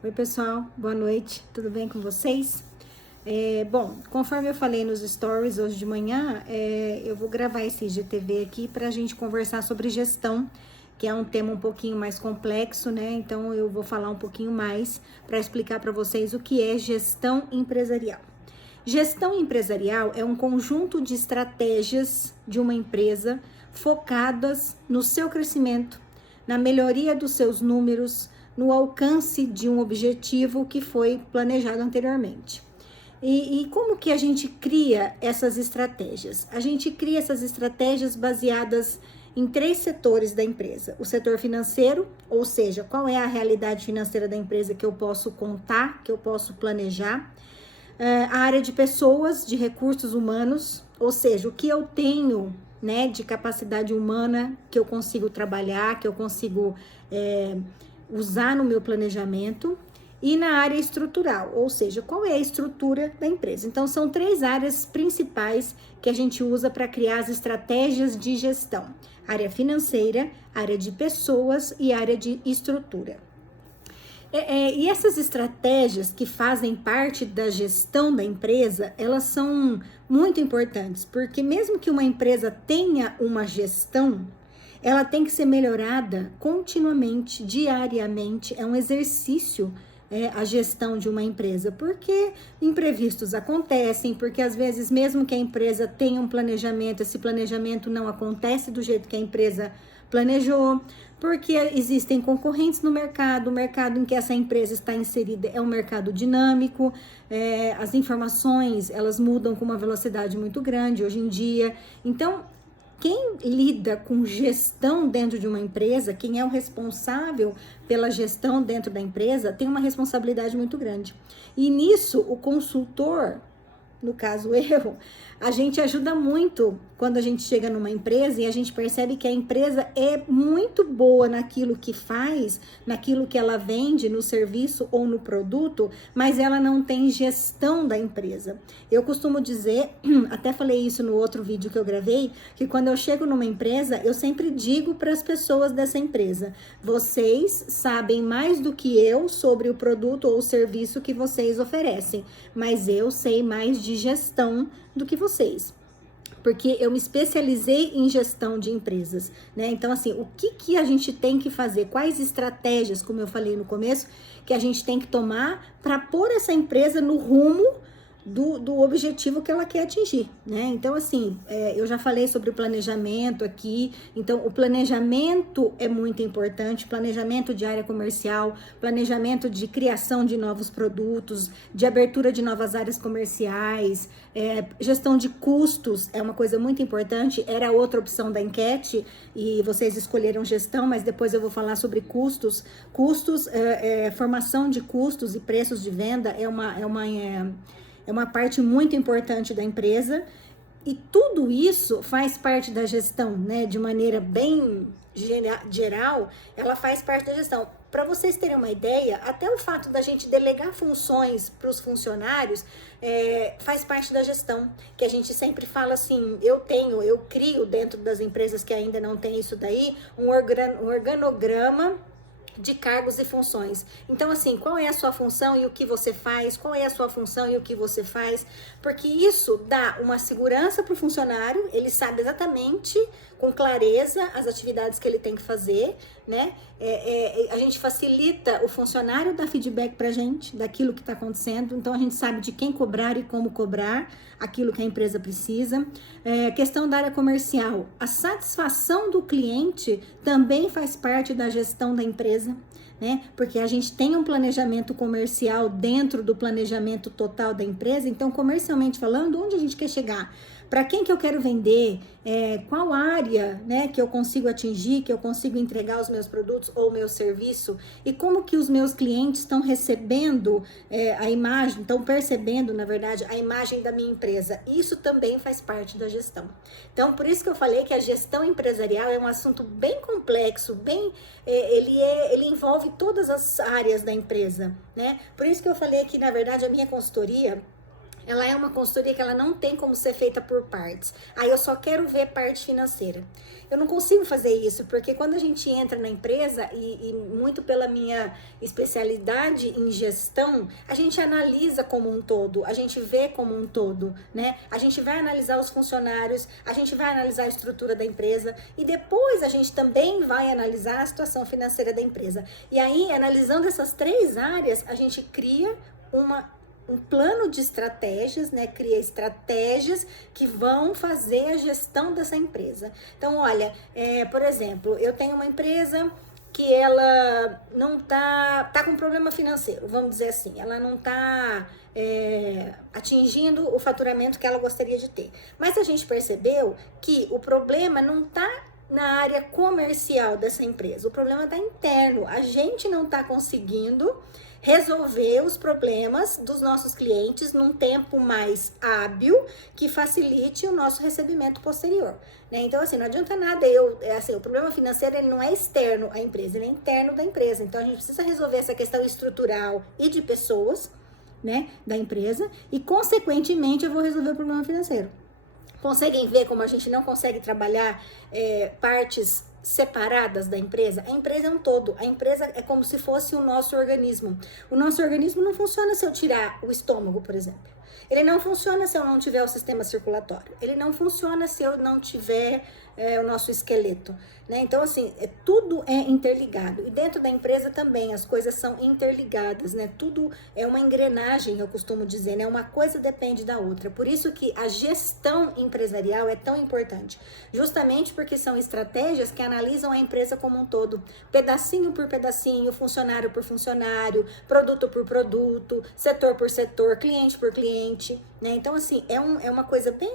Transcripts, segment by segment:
Oi, pessoal, boa noite, tudo bem com vocês? Bom, conforme eu falei nos stories hoje de manhã, eu vou gravar esse IGTV aqui para a gente conversar sobre gestão, que é um tema um pouquinho mais complexo, né? Então eu vou falar um pouquinho mais para explicar para vocês o que é gestão empresarial. Gestão empresarial é um conjunto de estratégias de uma empresa focadas no seu crescimento, na melhoria dos seus números, no alcance de um objetivo que foi planejado anteriormente. E como que a gente cria essas estratégias? A gente cria essas estratégias baseadas em 3 setores da empresa. O setor financeiro, ou seja, qual é a realidade financeira da empresa que eu posso contar, que eu posso planejar. A área de pessoas, de recursos humanos, ou seja, o que eu tenho, né, de capacidade humana que eu consigo trabalhar, que eu consigo usar no meu planejamento, e na área estrutural, ou seja, qual é a estrutura da empresa. Então, são 3 áreas principais que a gente usa para criar as estratégias de gestão: área financeira, área de pessoas e área de estrutura. E essas estratégias que fazem parte da gestão da empresa, elas são muito importantes, porque mesmo que uma empresa tenha uma gestão, ela tem que ser melhorada continuamente, diariamente. É um exercício, a gestão de uma empresa, porque imprevistos acontecem, porque às vezes, mesmo que a empresa tenha um planejamento, esse planejamento não acontece do jeito que a empresa planejou, porque existem concorrentes no mercado, o mercado em que essa empresa está inserida é um mercado dinâmico, as informações, elas mudam com uma velocidade muito grande hoje em dia. Então, quem lida com gestão dentro de uma empresa, quem é o responsável pela gestão dentro da empresa, tem uma responsabilidade muito grande. E nisso, o consultor, no caso eu, a gente ajuda muito quando a gente chega numa empresa e a gente percebe que a empresa é muito boa naquilo que faz, naquilo que ela vende, no serviço ou no produto, mas ela não tem gestão da empresa. Eu costumo dizer, até falei isso no outro vídeo que eu gravei, que quando eu chego numa empresa, eu sempre digo para as pessoas dessa empresa: vocês sabem mais do que eu sobre o produto ou o serviço que vocês oferecem, mas eu sei mais de gestão do que vocês, porque eu me especializei em gestão de empresas, né? Então, assim, o que a gente tem que fazer? Quais estratégias, como eu falei no começo, que a gente tem que tomar para pôr essa empresa no rumo do objetivo que ela quer atingir, né? Então, assim, eu já falei sobre o planejamento aqui. Então, o planejamento é muito importante: planejamento de área comercial, planejamento de criação de novos produtos, de abertura de novas áreas comerciais, gestão de custos é uma coisa muito importante. Era outra opção da enquete e vocês escolheram gestão, mas depois eu vou falar sobre custos. Formação de custos e preços de venda é uma parte muito importante da empresa, e tudo isso faz parte da gestão, né? De maneira bem geral, ela faz parte da gestão. Para vocês terem uma ideia, até o fato da gente delegar funções para os funcionários faz parte da gestão, que a gente sempre fala assim: eu crio dentro das empresas que ainda não tem isso daí, um organograma de cargos e funções. Então, assim, qual é a sua função e o que você faz? Qual é a sua função e o que você faz? Porque isso dá uma segurança para o funcionário, ele sabe exatamente, com clareza, as atividades que ele tem que fazer, né? A gente facilita o funcionário dar feedback pra gente daquilo que está acontecendo, então a gente sabe de quem cobrar e como cobrar aquilo que a empresa precisa. Questão da área comercial: a satisfação do cliente também faz parte da gestão da empresa, né? Porque a gente tem um planejamento comercial dentro do planejamento total da empresa. Então, comercialmente falando, onde a gente quer chegar? Para quem que eu quero vender? Qual área, né, que eu consigo atingir, que eu consigo entregar os meus produtos ou meu serviço? E como que os meus clientes estão recebendo a imagem, estão percebendo, na verdade, a imagem da minha empresa? Isso também faz parte da gestão. Então, por isso que eu falei que a gestão empresarial é um assunto bem complexo, ele envolve todas as áreas da empresa, né? Por isso que eu falei que, na verdade, a minha consultoria, ela é uma consultoria que ela não tem como ser feita por partes. Aí eu só quero ver parte financeira. Eu não consigo fazer isso, porque quando a gente entra na empresa, e muito pela minha especialidade em gestão, a gente analisa como um todo, a gente vê como um todo, né? A gente vai analisar os funcionários, a gente vai analisar a estrutura da empresa e depois a gente também vai analisar a situação financeira da empresa. E aí, analisando essas 3 áreas, a gente cria um plano de estratégias, né? Cria estratégias que vão fazer a gestão dessa empresa. Então, olha, por exemplo, eu tenho uma empresa que ela não tá com problema financeiro, vamos dizer assim, ela não tá atingindo o faturamento que ela gostaria de ter. Mas a gente percebeu que o problema não tá na área comercial dessa empresa, o problema tá interno, a gente não tá conseguindo resolver os problemas dos nossos clientes num tempo mais hábil que facilite o nosso recebimento posterior, né? Então, assim, não adianta nada o problema financeiro ele não é externo à empresa, ele é interno da empresa. Então, a gente precisa resolver essa questão estrutural e de pessoas, né, da empresa e, consequentemente, eu vou resolver o problema financeiro. Conseguem ver como a gente não consegue trabalhar partes separadas da empresa? A empresa é um todo, a empresa é como se fosse o nosso organismo. O nosso organismo não funciona se eu tirar o estômago, por exemplo. Ele não funciona se eu não tiver o sistema circulatório. Ele não funciona se eu não tiver o nosso esqueleto, né? Então, assim, tudo é interligado. E dentro da empresa também as coisas são interligadas, né? Tudo é uma engrenagem, eu costumo dizer, né? Uma coisa depende da outra. Por isso que a gestão empresarial é tão importante. Justamente porque são estratégias que analisam a empresa como um todo. Pedacinho por pedacinho, funcionário por funcionário, produto por produto, setor por setor, cliente por cliente, né? Então, assim, é uma coisa bem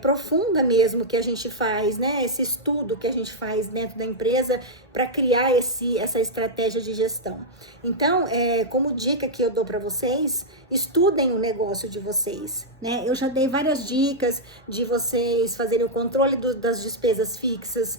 profunda mesmo que a gente faz, né? Esse estudo que a gente faz dentro da empresa para criar essa estratégia de gestão. Então, como dica que eu dou para vocês, estudem o negócio de vocês, né? Eu já dei várias dicas de vocês fazerem o controle das despesas fixas,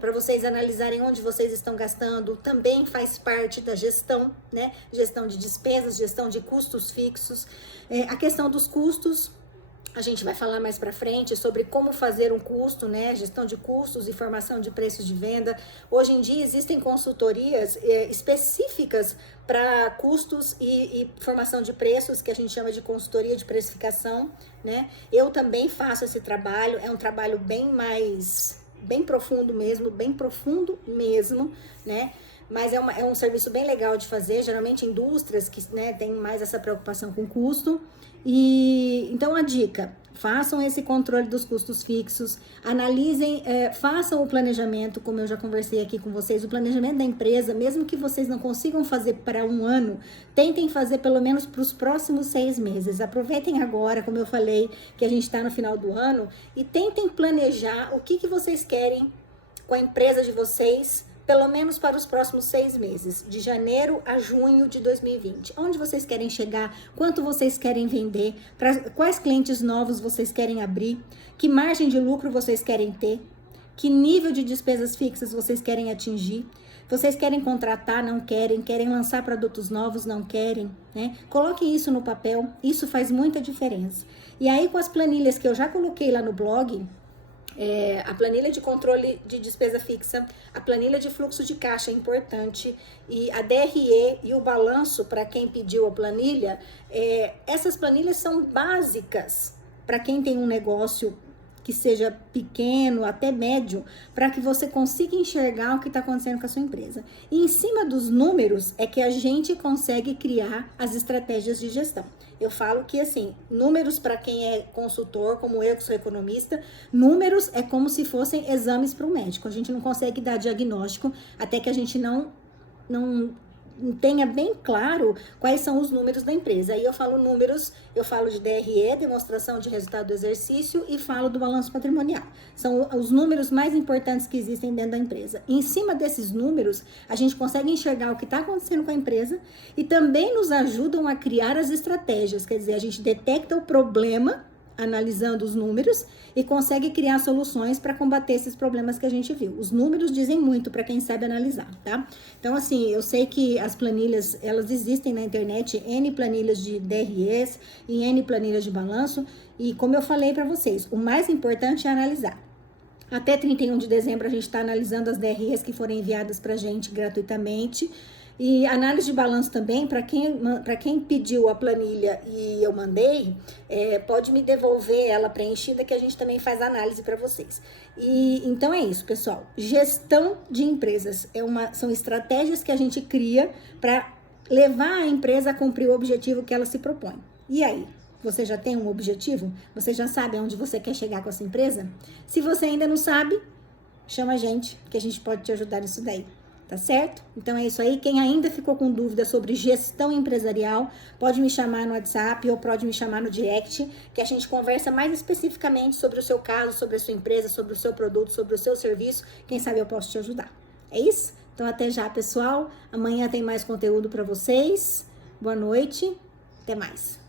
para vocês analisarem onde vocês estão gastando, também faz parte da gestão, né? Gestão de despesas, gestão de custos fixos. A questão dos custos, a gente vai falar mais para frente sobre como fazer um custo, né? Gestão de custos e formação de preços de venda. Hoje em dia existem consultorias específicas para custos e formação de preços, que a gente chama de consultoria de precificação, né? Eu também faço esse trabalho, é um trabalho bem profundo mesmo, né? Mas é um serviço bem legal de fazer, geralmente indústrias que, né, tem mais essa preocupação com custo. E então a dica, façam esse controle dos custos fixos, analisem, façam o planejamento, como eu já conversei aqui com vocês, o planejamento da empresa, mesmo que vocês não consigam fazer para um ano, tentem fazer pelo menos para os próximos 6 meses. Aproveitem agora, como eu falei, que a gente está no final do ano, e tentem planejar o que vocês querem com a empresa de vocês, pelo menos para os próximos 6 meses, de janeiro a junho de 2020. Onde vocês querem chegar, quanto vocês querem vender, quais clientes novos vocês querem abrir, que margem de lucro vocês querem ter, que nível de despesas fixas vocês querem atingir, vocês querem contratar, não querem lançar produtos novos, não querem, né? Coloquem isso no papel, isso faz muita diferença. E aí, com as planilhas que eu já coloquei lá no blog, a planilha de controle de despesa fixa, a planilha de fluxo de caixa é importante, e a DRE e o balanço para quem pediu a planilha, essas planilhas são básicas para quem tem um negócio que seja pequeno, até médio, para que você consiga enxergar o que está acontecendo com a sua empresa. E em cima dos números é que a gente consegue criar as estratégias de gestão. Eu falo que, assim, números para quem é consultor, como eu que sou economista, números é como se fossem exames para o médico. A gente não consegue dar diagnóstico até que a gente não tenha bem claro quais são os números da empresa. Aí eu falo números, eu falo de DRE, demonstração de resultado do exercício, e falo do balanço patrimonial. São os números mais importantes que existem dentro da empresa. E em cima desses números, a gente consegue enxergar o que está acontecendo com a empresa e também nos ajudam a criar as estratégias. Quer dizer, a gente detecta o problema analisando os números e consegue criar soluções para combater esses problemas que a gente viu. Os números dizem muito para quem sabe analisar, tá? Então, assim, eu sei que as planilhas, elas existem na internet, N planilhas de DREs e N planilhas de balanço, e como eu falei para vocês, o mais importante é analisar. Até 31 de dezembro a gente está analisando as DREs que foram enviadas para a gente gratuitamente. E análise de balanço também, para quem pediu a planilha e eu mandei, pode me devolver ela preenchida que a gente também faz análise para vocês. E então é isso, pessoal. Gestão de empresas são estratégias que a gente cria para levar a empresa a cumprir o objetivo que ela se propõe. E aí? Você já tem um objetivo? Você já sabe aonde você quer chegar com essa empresa? Se você ainda não sabe, chama a gente, que a gente pode te ajudar nisso daí. Tá certo? Então é isso aí. Quem ainda ficou com dúvida sobre gestão empresarial, pode me chamar no WhatsApp ou pode me chamar no direct, que a gente conversa mais especificamente sobre o seu caso, sobre a sua empresa, sobre o seu produto, sobre o seu serviço. Quem sabe eu posso te ajudar. É isso? Então até já, pessoal. Amanhã tem mais conteúdo para vocês. Boa noite. Até mais.